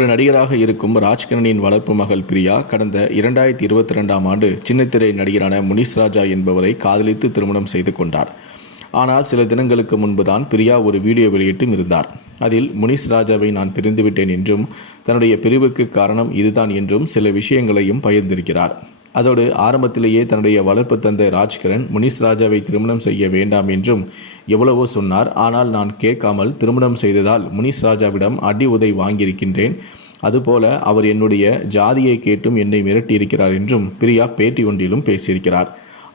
பிரபல நடிகராக இருக்கும் ராஜ்கிரனின் வளர்ப்பு மகள் பிரியா கடந்த 2022ஆம் ஆண்டு சின்னத்திரை நடிகரான முனிஸ் ராஜா என்பவரை காதலித்து திருமணம் செய்து கொண்டார். ஆனால் சில தினங்களுக்கு முன்புதான் பிரியா ஒரு வீடியோ வெளியிட்டும் இருந்தார். அதில் முனிஸ் ராஜாவை நான் பிரிந்துவிட்டேன் என்றும் தன்னுடைய பிரிவுக்கு காரணம் இதுதான் என்றும் சில விஷயங்களையும் பகிர்ந்திருக்கிறார். அதோடு ஆரம்பத்திலேயே தன்னுடைய வளர்ப்பு தந்தை ராஜ்கிரண் முனிஸ் ராஜாவை திருமணம் செய்ய வேண்டாம் என்றும் எவ்வளவோ சொன்னார். ஆனால் நான் கேட்காமல் திருமணம் செய்ததால் முனிஸ் ராஜாவிடம் அடி உதை வாங்கியிருக்கின்றேன். அதுபோல அவர் என்னுடைய ஜாதியை கேட்டும் என்னை மிரட்டியிருக்கிறார் என்றும் பிரியா பேட்டி ஒன்றிலும் பேசியிருக்கிறார்.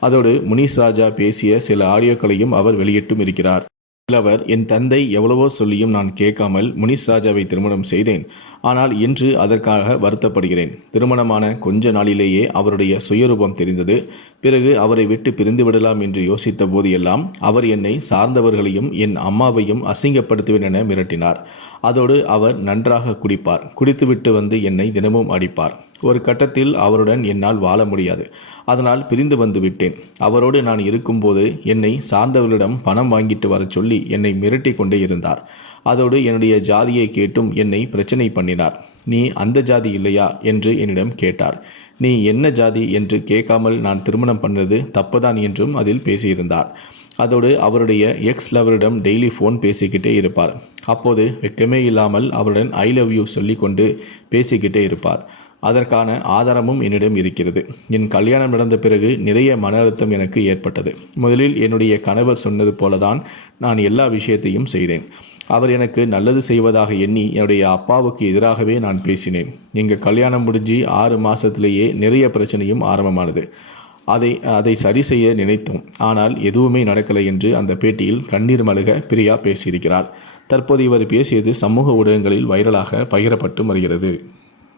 அதோடு முனிஸ் ராஜா பேசிய சில ஆடியோக்களையும் அவர் வெளியிட்டும் இருக்கிறார். அவர் என் தந்தை எவ்வளவோ சொல்லியும் நான் கேட்காமல் முனிஸ் ராஜாவை திருமணம் செய்தேன். ஆனால் இன்று அதற்காக வருத்தப்படுகிறேன். திருமணமான கொஞ்ச நாளிலேயே அவருடைய சுயரூபம் தெரிந்தது. பிறகு அவரை விட்டு பிரிந்து விடலாம் என்று யோசித்த போது எல்லாம் அவர் என்னை சார்ந்தவர்களையும் என் அம்மாவையும் அசிங்கப்படுத்துவேன் என மிரட்டினார். அதோடு அவர் நன்றாக குடிப்பார். குடித்துவிட்டு வந்து என்னை தினமும் அடிப்பார். ஒரு கட்டத்தில் அவருடன் என்னால் வாழ முடியாது. அதனால் பிரிந்து வந்து விட்டேன். அவரோடு நான் இருக்கும்போது என்னை சார்ந்தவர்களிடம் பணம் வாங்கிட்டு வர சொல்லி என்னை மிரட்டி கொண்டே இருந்தார். அதோடு என்னுடைய ஜாதியை கேட்டும் என்னை பிரச்சனை பண்ணினார். நீ அந்த ஜாதி இல்லையா என்று என்னிடம் கேட்டார். நீ என்ன ஜாதி என்று கேட்காமல் நான் திருமணம் பண்ணது தப்புதான் என்றும் அதில் பேசியிருந்தார். அதோடு அவருடைய எக்ஸ் லவரிடம் டெய்லி ஃபோன் பேசிக்கிட்டே இருப்பார். அப்போது வெக்கமே இல்லாமல் அவருடன் ஐ லவ் யூ சொல்லிக்கொண்டு பேசிக்கிட்டே இருப்பார். அதற்கான ஆதாரமும் என்னிடம் இருக்கிறது. என் கல்யாணம் நடந்த பிறகு நிறைய மன அழுத்தம் எனக்கு ஏற்பட்டது. முதலில் என்னுடைய கணவர் சொன்னது போலதான் நான் எல்லா விஷயத்தையும் செய்தேன். அவர் எனக்கு நல்லது செய்வதாக எண்ணி என்னுடைய அப்பாவுக்கு எதிராகவே நான் பேசினேன். எங்கள் கல்யாணம் முடிஞ்சு 6 மாதத்திலேயே நிறைய பிரச்சனையும் ஆரம்பமானது. அதை சரி செய்ய நினைத்தோம். ஆனால் எதுவுமே நடக்கலை என்று அந்த பேட்டியில் கண்ணீர் மல்க பிரியா பேசியிருக்கிறார். தற்போது இவர் பேசியது சமூக ஊடகங்களில் வைரலாக பகிரப்பட்டு வருகிறது.